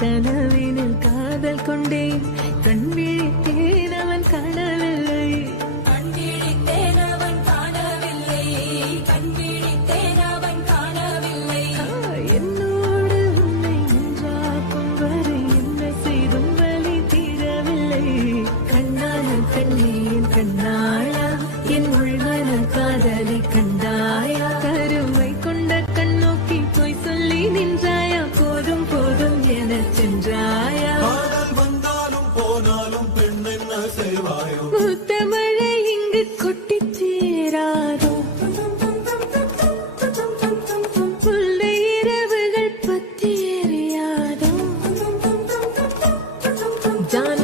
கனவினில் காதல் கொண்டேன். கண் விழித்தேன் அவன் காணவில்லை. கண் விழித்தேன் அவன் காணவில்லை. கண் விழித்தேன் அவன் காணவில்லை. என்னோடு உன்னை நின்றாக்கும் வரை கொண்டாலும் பெண் என்ன செய்வாயோ? மூத்த இங்கு கொட்டி சேராதோ? இரவுகள் பத்தி எறியாதோ ஜான